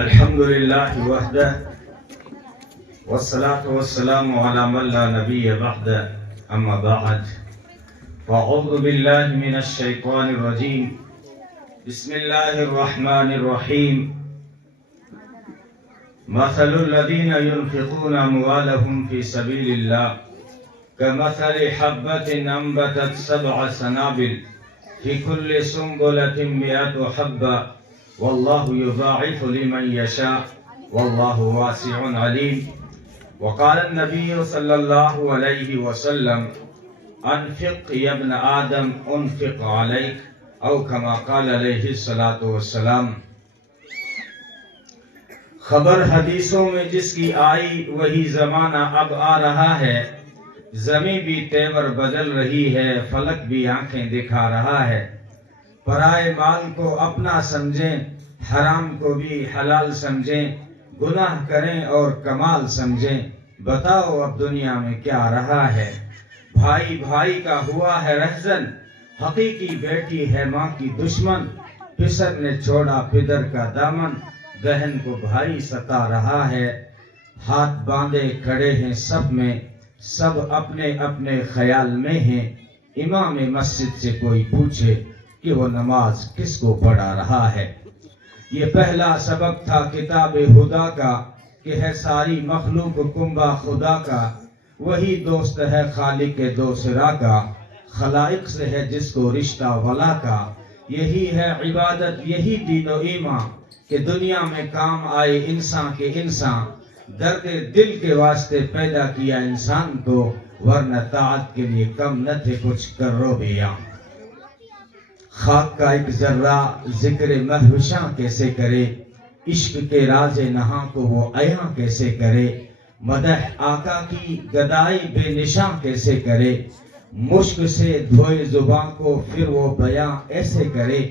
الحمد لله وحده والصلاة والسلام على من لا نبي بعده أما بعد فأعوذ بالله من الشيطان الرجيم بسم الله الرحمن الرحيم مثل الذين ينفقون أموالهم في سبيل الله كمثل حبة أنبتت 7 سنابل في كل سنبلة 100 حبة والله يضاعف لمن يشاء والله واسع عليم. وقال النبي صلى الله عليه وسلم انفق يا ابن آدم انفق عليك او كما قال عليه الصلاة والسلام. خبر حدیثوں میں جس کی آئی وہی زمانہ اب آ رہا ہے. زمین بھی تیور بدل رہی ہے, فلک بھی آنکھیں دکھا رہا ہے. پرائے مال کو اپنا سمجھیں, حرام کو بھی حلال سمجھیں, گناہ کریں اور کمال سمجھیں. بتاؤ اب دنیا میں کیا رہا ہے. بھائی بھائی کا ہوا ہے رہزن, حقیقی بیٹی ہے ماں کی دشمن. پسر نے چھوڑا پدر کا دامن, بہن کو بھائی ستا رہا ہے. ہاتھ باندھے کھڑے ہیں سب میں, سب اپنے اپنے خیال میں ہیں. امام مسجد سے کوئی پوچھے کہ وہ نماز کس کو پڑھا رہا ہے. یہ پہلا سبق تھا کتاب خدا کا کہ ہے ساری مخلوق کنبہ خدا کا. وہی دوست ہے خالق دوسرا کا, خلائق سے ہے جس کو رشتہ ولا کا. یہی ہے عبادت یہی دین و ایمان کہ دنیا میں کام آئے انسان کے انسان. درد دل کے واسطے پیدا کیا انسان کو, ورنہ طاعت کے لیے کم نہ تھے کچھ کرو بیاں. خاک کا ایک ذرہ ذکر مہوشاں کیسے کرے, عشق کے راز نہاں کو وہ عیاں کیسے کرے. مدح آقا کی گدائی بے نشاں کیسے کرے, مشک سے دھوئے زباں کو پھر وہ بیاں ایسے کرے.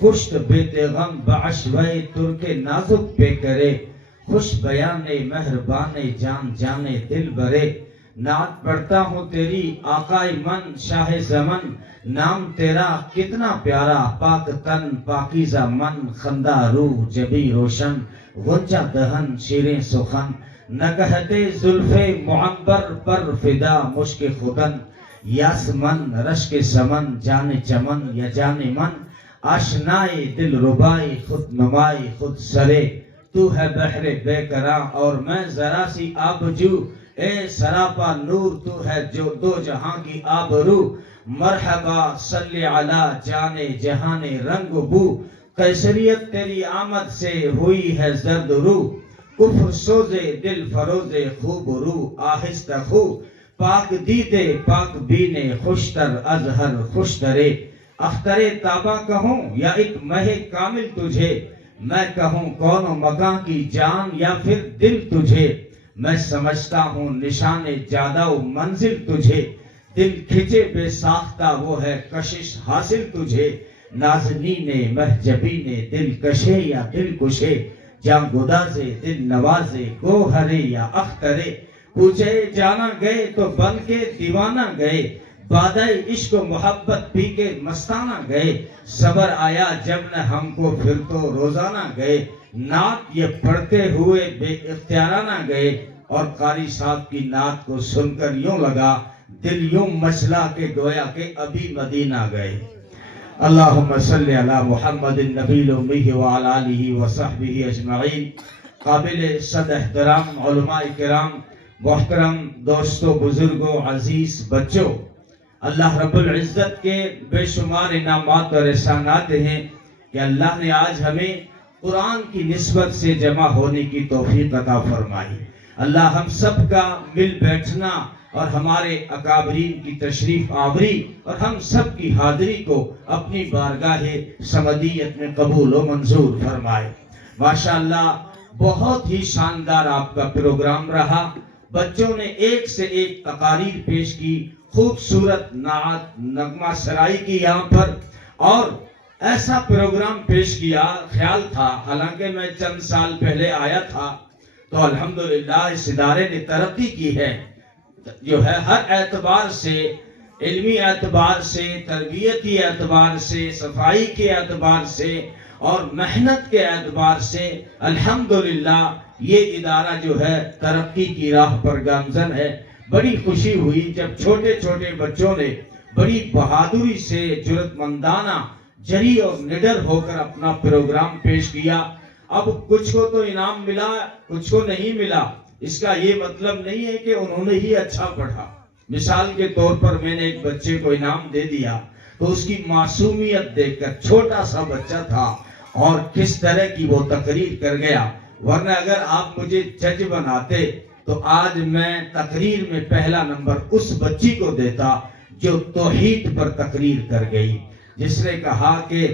کشت بیت غم بعشوہ ترک نازک پہ کرے, خوش بیانے مہربانے جان جانے دل برے. نعت پڑھتا ہوں تیری آقائے من شاہ زمن, نام تیرا کتنا پیارا پاک تن پاکیزہ من. خندہ روح جبی روشن غنچہ دہن شیریں سخن, نگہتے زلف معبر پر فدا مشک خدن. یاس من رشک سمن جان چمن یا جان من, آشنائے دل ربائی خود نمائی خود سرے. تو ہے بحر بے کراں اور میں ذرا سی آبجو, اے سراپا نور تو ہے جو دو جہاں کی آبرو. مرحبا صلی علی جانے جہان رنگ بو, قیصریت تیری آمد سے ہوئی ہے زرد رو. کفر سوزے دل فروزے خوب رو آہستہ خو, پاک دیدے پاک بینے خوشتر ازہر خوشترے. اختر تابہ کہوں یا ایک مہ کامل تجھے, میں کہوں کون و مکان کی جان یا پھر دل تجھے. میں سمجھتا ہوں نشان جادہ و منزل تجھے, دل کھچے بے ساختہ وہ ہے کشش حاصل تجھے. نازنین محجبین دل کشے یا دل کشے, جاں گدازے دل نوازے گوہرے یا اخترے. پوچھے جانا گئے تو بن کے دیوانہ گئے, بادہ عشق و محبت پی کے مستانہ گئے. صبر آیا جب نہ ہم کو پھر تو روزانہ گئے. نعت یہ پڑھتے ہوئے بے اختیارانہ گئے, اور قاری صاحب کی نعت کو سن کر یوں لگا دل یوں مچلا کہ گویا کہ ابھی مدینہ گئے. اللہم صلی علی محمد النبی الامی وعلی آلہ وصحبہ اجمعین. قابل صد احترام علماء کرام, محترم دوستو, بزرگوں, عزیز بچوں, اللہ رب العزت کے بے شمار انعامات اور احسانات ہیں کہ اللہ نے آج ہمیں قرآن کی نسبت سے جمع ہونے کی توفیق عطا فرمائی. اللہ ہم سب کا مل بیٹھنا اور ہمارے اکابرین کی تشریف آوری اور ہم سب کی حاضری کو اپنی بارگاہ سمدیت میں قبول و منظور فرمائے. ماشاءاللہ بہت ہی شاندار آپ کا پروگرام رہا. بچوں نے ایک سے ایک تقاریر پیش کی, خوبصورت نعت نغمہ سرائی کی یہاں پر, اور ایسا پروگرام پیش کیا. خیال تھا حالانکہ میں چند سال پہلے آیا تھا تو الحمدللہ اس ادارے نے ترقی کی ہے, جو ہے ہر اعتبار سے, علمی اعتبار سے, تربیتی اعتبار سے, صفائی کے اعتبار سے, اور محنت کے اعتبار سے الحمدللہ یہ ادارہ جو ہے ترقی کی راہ پر گامزن ہے۔ بڑی خوشی ہوئی جب چھوٹے چھوٹے بچوں نے بڑی بہادری سے جرأت مندانہ جری اور نڈر ہو کر اپنا پروگرام پیش کیا۔ اب کچھ کو تو انعام ملا، کچھ کو نہیں ملا، اس کا یہ مطلب نہیں ہے کہ انہوں نے ہی اچھا پڑھا۔ مثال کے طور پر میں نے ایک بچے کو انعام دے دیا تو اس کی معصومیت دیکھ کر، چھوٹا سا بچہ تھا اور کس طرح کی وہ تقریر کر گیا، ورنہ اگر آپ مجھے جج بناتے تو آج میں تقریر میں پہلا نمبر اس بچی کو دیتا جو توحید پر تقریر کر گئی، جس نے کہا کہ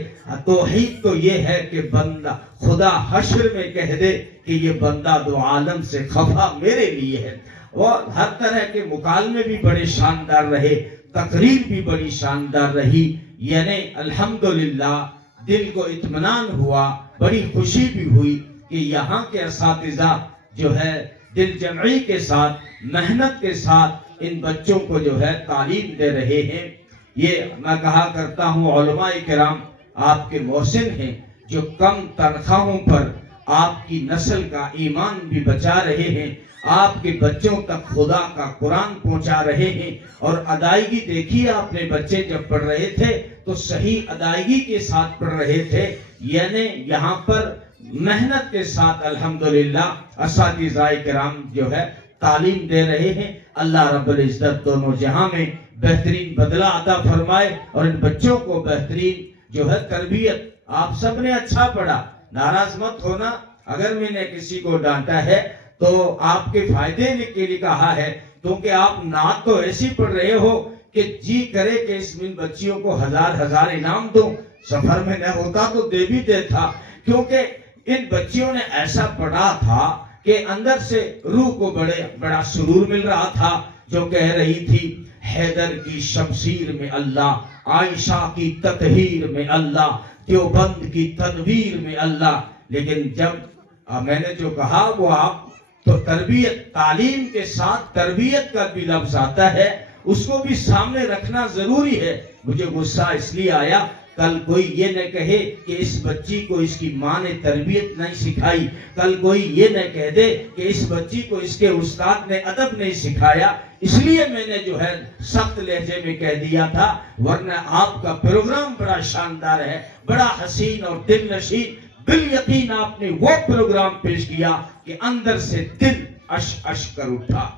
توحید تو یہ ہے کہ بندہ خدا حشر میں کہہ دے کہ یہ بندہ دو عالم سے خفا میرے لیے ہے۔ اور ہر طرح کے مکالمے بھی بڑے شاندار رہے، تقریر بھی بڑی شاندار رہی، یعنی الحمدللہ دل کو اطمینان ہوا، بڑی خوشی بھی ہوئی کہ یہاں کے اساتذہ جو ہے دل جمعی کے ساتھ، محنت کے ساتھ ان بچوں کو جو ہے تعلیم دے رہے ہیں۔ یہ میں کہا کرتا ہوں علماء کرام آپ کے محسن ہیں جو کم تنخواہوں پر آپ کی نسل کا ایمان بھی بچا رہے ہیں، آپ کے بچوں تک خدا کا قرآن پہنچا رہے ہیں، اور ادائیگی دیکھیے آپ نے بچے جب پڑھ رہے تھے تو صحیح ادائیگی کے ساتھ پڑھ رہے تھے، یعنی یہاں پر محنت کے ساتھ الحمدللہ اساتذہ کرام جو ہے تعلیم دے رہے ہیں۔ اللہ رب العزت دونوں جہاں میں بہترین بدلہ عطا فرمائے اور ان بچوں کو بہترین جو ہے تربیت۔ آپ سب نے اچھا پڑھا، ناراض مت ہونا اگر میں نے کسی کو ڈانٹا ہے تو آپ کے فائدے کے لیے کہا ہے، کیونکہ آپ نعت تو ایسی پڑھ رہے ہو کہ جی کرے کہ اس ان بچیوں کو ہزار ہزار انعام دوں۔ سفر میں نہ ہوتا تو دے بھی دیتا، کیونکہ ان بچیوں نے ایسا پڑھا تھا کہ اندر سے روح کو بڑا سرور مل رہا تھا، جو کہہ رہی تھی حیدر کی شمشیر میں اللہ، عائشہ کی تطہیر میں اللہ، دیوبند کی تنویر میں اللہ۔ لیکن جب میں نے جو کہا وہ آپ تو تربیت، تعلیم کے ساتھ تربیت کا بھی لفظ آتا ہے، اس کو بھی سامنے رکھنا ضروری ہے۔ مجھے غصہ اس لیے آیا، کل کوئی یہ نہ کہے کہ اس بچی کو اس کی ماں نے تربیت نہیں سکھائی، کل کوئی یہ نہ کہہ دے کہ اس بچی کو اس کے استاد نے ادب نہیں سکھایا، اس لیے میں نے جو ہے سخت لہجے میں کہہ دیا تھا، ورنہ آپ کا پروگرام بڑا شاندار ہے، بڑا حسین اور دل نشین۔ بالیقین آپ نے وہ پروگرام پیش کیا کہ اندر سے دل اش اش کر اٹھا۔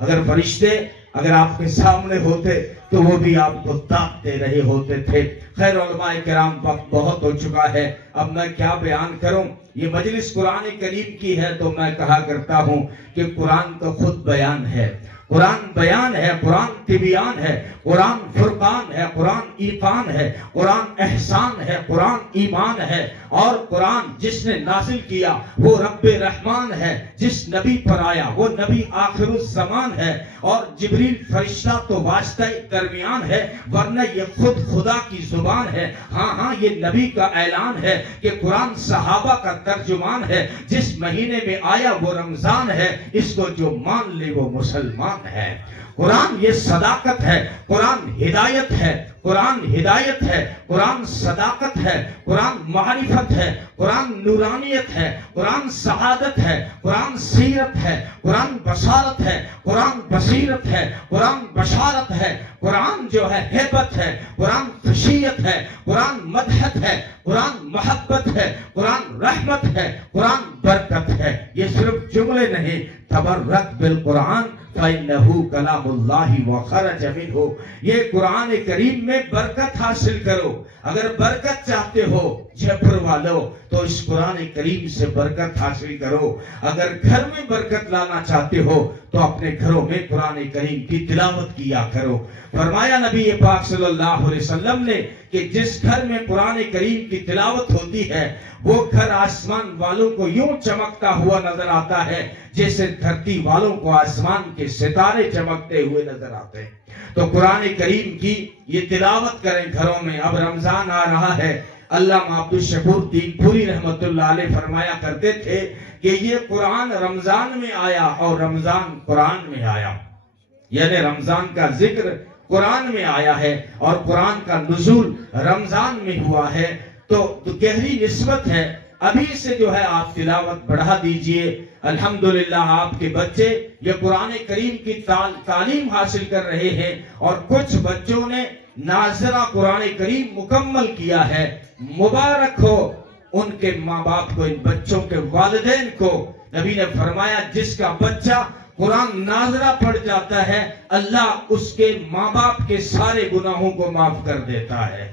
اگر فرشتے اگر آپ کے سامنے ہوتے تو وہ بھی آپ کو داد دے رہے ہوتے تھے۔ خیر علماء کرام، وقت بہت ہو چکا ہے، اب میں کیا بیان کروں۔ یہ مجلس قرآن کریم کی ہے تو میں کہا کرتا ہوں کہ قرآن تو خود بیان ہے، قرآن بیان ہے، قرآن تبیان ہے، قرآن فرقان ہے، قرآن ایقان ہے، قرآن احسان ہے، قرآن ایمان ہے، اور قرآن جس نے نازل کیا وہ رب رحمان ہے، جس نبی پر آیا وہ نبی آخر الزمان ہے، اور جبریل فرشتہ تو واسطہ درمیان ہے، ورنہ یہ خود خدا کی زبان ہے۔ ہاں یہ نبی کا اعلان ہے کہ قرآن صحابہ کا ترجمان ہے، جس مہینے میں آیا وہ رمضان ہے، اس کو جو مان لے وہ مسلمان ہے۔ قرآن یہ صداقت ہے، قرآن ہدایت ہے، قرآن ہدایت ہے، قرآن صداقت ہے، قرآن معرفت ہے، قرآن نورانیت ہے، قرآن سعادت ہے، قرآن سیرت ہے، قرآن بشارت ہے، قرآن بصیرت ہے، قرآن بشارت ہے، قرآن جو ہے ہیبت ہے، قرآن خشیت ہے، قرآن مدحت ہے، قرآن محبت ہے، قرآن رحمت ہے، قرآن برکت ہے۔ یہ صرف جملے نہیں، تبرک بالقرآن فَإِنَّهُ كَلَامُ اللَّهِ وَخَرَجَ مِنْهُ۔ یہ قرآن کریم میں برکت حاصل کرو۔ اگر برکت چاہتے ہو جعفر والو تو اس قرآن کریم سے برکت حاصل کرو۔ اگر گھر میں برکت لانا چاہتے ہو تو اپنے گھروں میں قرآن کریم کی تلاوت کیا کرو۔ فرمایا نبی پاک صلی اللہ علیہ وسلم نے کہ جس گھر میں قرآن کریم کی تلاوت ہوتی ہے وہ گھر آسمان والوں کو یوں چمکتا ہوا نظر آتا ہے جیسے دھرتی والوں کو آسمان کے ستارے چمکتے ہوئے نظر آتے ہیں۔ تو قرآن کریم کی یہ تلاوت کریں گھروں میں۔ اب رمضان آ رہا ہے، علامہ عبدالشکور دین پوری رحمت اللہ علیہ فرمایا کرتے تھے کہ یہ قرآن رمضان میں آیا اور رمضان قرآن میں آیا، یعنی رمضان کا ذکر قرآن میں آیا ہے اور قرآن کا نزول رمضان میں ہوا ہے۔ تو گہری نسبت ہے. ابھی سے جو ہے آپ تلاوت بڑھا دیجئے. الحمدللہ آپ کے بچے یہ قرآن کریم کی تعلیم حاصل کر رہے ہیں اور کچھ بچوں نے ناظرہ قرآن کریم مکمل کیا ہے. مبارک ہو ان کے ماں باپ کو, ان بچوں کے والدین کو. نبی نے فرمایا جس کا بچہ قرآن ناظرہ پڑھ جاتا ہے اللہ اس کے ماں باپ کے سارے گناہوں کو معاف کر دیتا ہے.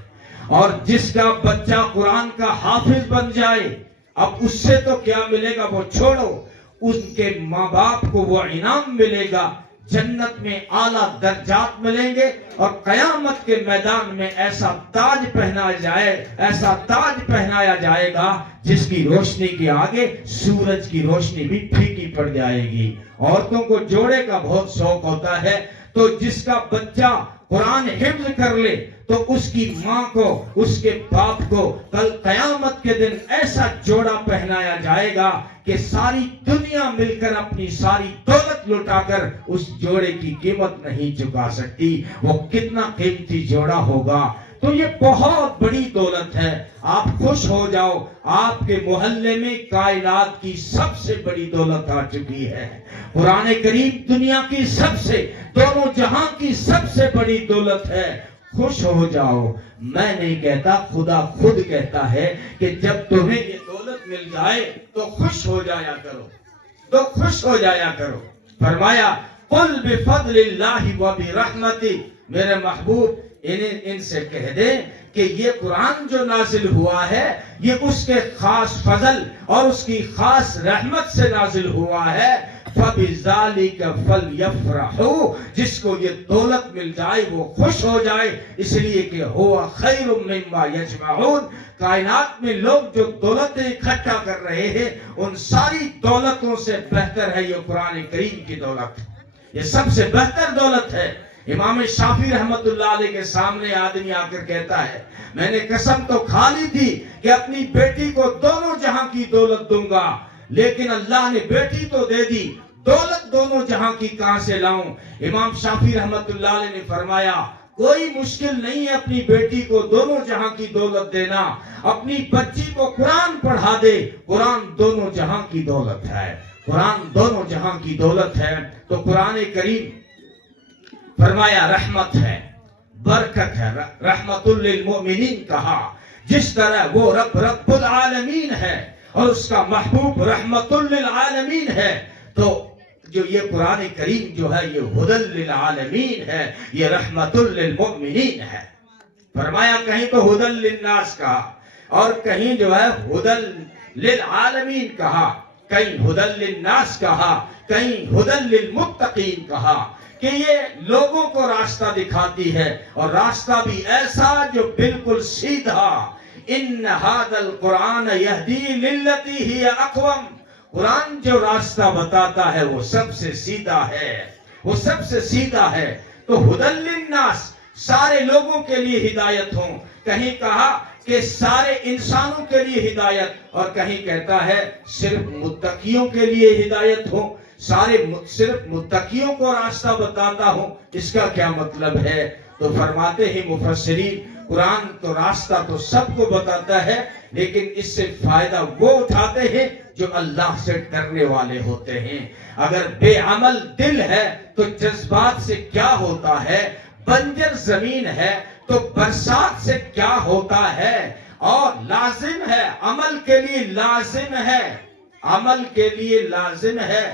اور جس کا بچہ قرآن کا حافظ بن جائے, اب اس سے تو کیا ملے گا وہ چھوڑو, ان کے ماں باپ کو وہ انعام ملے گا. جنت میں اعلیٰ درجات ملیں گے اور قیامت کے میدان میں ایسا تاج پہنایا جائے گا جس کی روشنی کے آگے سورج کی روشنی بھی پھیکی پڑ جائے گی. عورتوں کو جوڑے کا بہت شوق ہوتا ہے, تو جس کا بچہ قرآن حفظ کر لے تو اس کی ماں کو, اس کے باپ کو کل قیامت کے دن ایسا جوڑا پہنایا جائے گا کہ ساری دنیا مل کر اپنی ساری دولت لٹا کر اس جوڑے کی قیمت نہیں چکا سکتی. وہ کتنا قیمتی جوڑا ہوگا. تو یہ بہت بڑی دولت ہے. آپ خوش ہو جاؤ, آپ کے محلے میں کائنات کی سب سے بڑی دولت آ چکی ہے. قرآن کریم دنیا کی سب سے, دونوں جہاں کی سب سے بڑی دولت ہے. خوش ہو جاؤ. میں نہیں کہتا, خدا خود کہتا ہے کہ جب تمہیں یہ دولت مل جائے تو خوش ہو جایا کرو, تو خوش ہو جایا کرو. فرمایا قل بفضل اللہ وبرحمتہ, میرے محبوب ان سے کہہ دیں کہ یہ قرآن جو نازل ہوا ہے یہ اس کے خاص فضل اور اس کی خاص رحمت سے نازل ہوا ہے. فَبِذَلِكَ فَلْيَفْرَحُوا, جس کو یہ دولت مل جائے وہ خوش ہو جائے, اس لیے کہ هُوَ خَيْرٌ مِّمَّا يَجْمَعُونَ. کائنات میں لوگ جو دولتیں اکٹھا کر رہے ہیں ان ساری دولتوں سے بہتر ہے یہ قرآن کریم کی دولت. یہ سب سے بہتر دولت ہے. امام شافعی رحمت اللہ علیہ کے سامنے آدمی آ کر کہتا ہے میں نے قسم تو کھا لی تھی کہ اپنی بیٹی کو دونوں جہاں کی دولت دوں گا, لیکن اللہ نے بیٹی تو دے دی, دولت دونوں جہاں کی کہاں سے لاؤں. امام شافعی رحمت اللہ علیہ نے فرمایا کوئی مشکل نہیں ہے اپنی بیٹی کو دونوں جہاں کی دولت دینا. اپنی بچی کو قرآن پڑھا دے, قرآن دونوں جہاں کی دولت ہے, قرآن دونوں جہاں کی دولت ہے. تو قرآن کریم فرمایا رحمت ہے, برکت ہے, رحمت للمؤمنین کہا. جس طرح وہ رب العالمین ہے اور اس کا محبوب رحمت للعالمین ہے, تو جو یہ قرآن کریم جو ہے یہ ہدی للعالمین ہے, یہ رحمت للمؤمنین ہے. فرمایا کہیں تو ہدی للناس کہا اور کہیں جو ہے ہدی للعالمین کہا, کہیں ہدی للناس کہا, کہیں ہدی للمتقین کہا کہ یہ لوگوں کو راستہ دکھاتی ہے اور راستہ بھی ایسا جو بالکل سیدھا. ان ھذا القرآن یہدی للتی ہی اقوم, قرآن جو راستہ بتاتا ہے وہ سب سے سیدھا ہے, وہ سب سے سیدھا ہے. تو ہدی للناس, سارے لوگوں کے لیے ہدایت ہوں, کہیں کہا کہ سارے انسانوں کے لیے ہدایت, اور کہیں کہتا ہے صرف متقیوں کے لیے ہدایت ہو, صرف متقیوں کو راستہ بتاتا ہوں. اس کا کیا مطلب ہے؟ تو فرماتے ہیں مفسرین قرآن تو راستہ تو سب کو بتاتا ہے, لیکن اس سے فائدہ وہ اٹھاتے ہیں جو اللہ سے ڈرنے والے ہوتے ہیں. اگر بے عمل دل ہے تو جذبات سے کیا ہوتا ہے, بنجر زمین ہے تو برسات سے کیا ہوتا ہے. اور لازم ہے, عمل کے لیے لازم ہے, عمل کے لیے لازم ہے,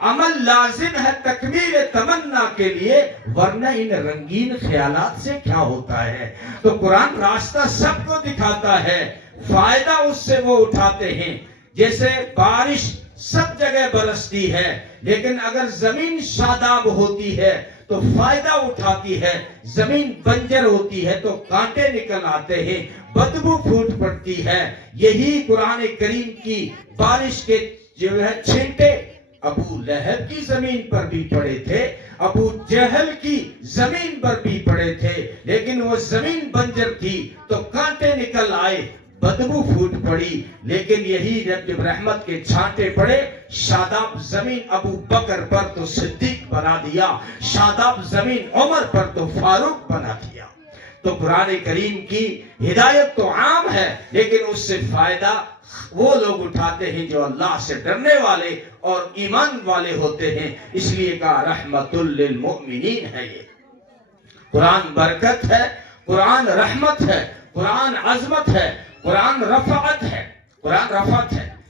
عمل لازم ہے تکمیل تمنا کے لیے, ورنہ ان رنگین خیالات سے کیا ہوتا ہے. تو قرآن راستہ سب کو دکھاتا ہے, فائدہ اس سے وہ اٹھاتے ہیں. جیسے بارش سب جگہ برستی ہے, لیکن اگر زمین شاداب ہوتی ہے تو فائدہ اٹھاتی ہے, زمین بنجر ہوتی ہے تو کانٹے نکل آتے ہیں, بدبو پھوٹ پڑتی ہے. یہی قرآن کریم کی بارش کے جو ہے چھینٹے ابو لہب کی زمین پر بھی پڑے تھے, ابو جہل کی زمین پر بھی پڑے تھے, لیکن وہ زمین بنجر تھی تو کانٹے نکل آئے, بدبو پھوٹ پڑی. لیکن یہی جب رحمت کے چھانٹے پڑے, شاداب زمین ابو بکر پر تو صدیق بنا دیا, شاداب زمین عمر پر تو فاروق بنا دیا. تو قرآن کریم کی ہدایت تو عام ہے، لیکن اس سے فائدہ وہ لوگ اٹھاتے ہیں جو اللہ سے ڈرنے والے اور ایمان والے ہوتے ہیں، اس لیے کہا رحمت للمؤمنین ہے۔ یہ قرآن برکت ہے، قرآن رحمت ہے، قرآن عظمت ہے، قرآن رفعت ہے، قرآن رفعت ہے۔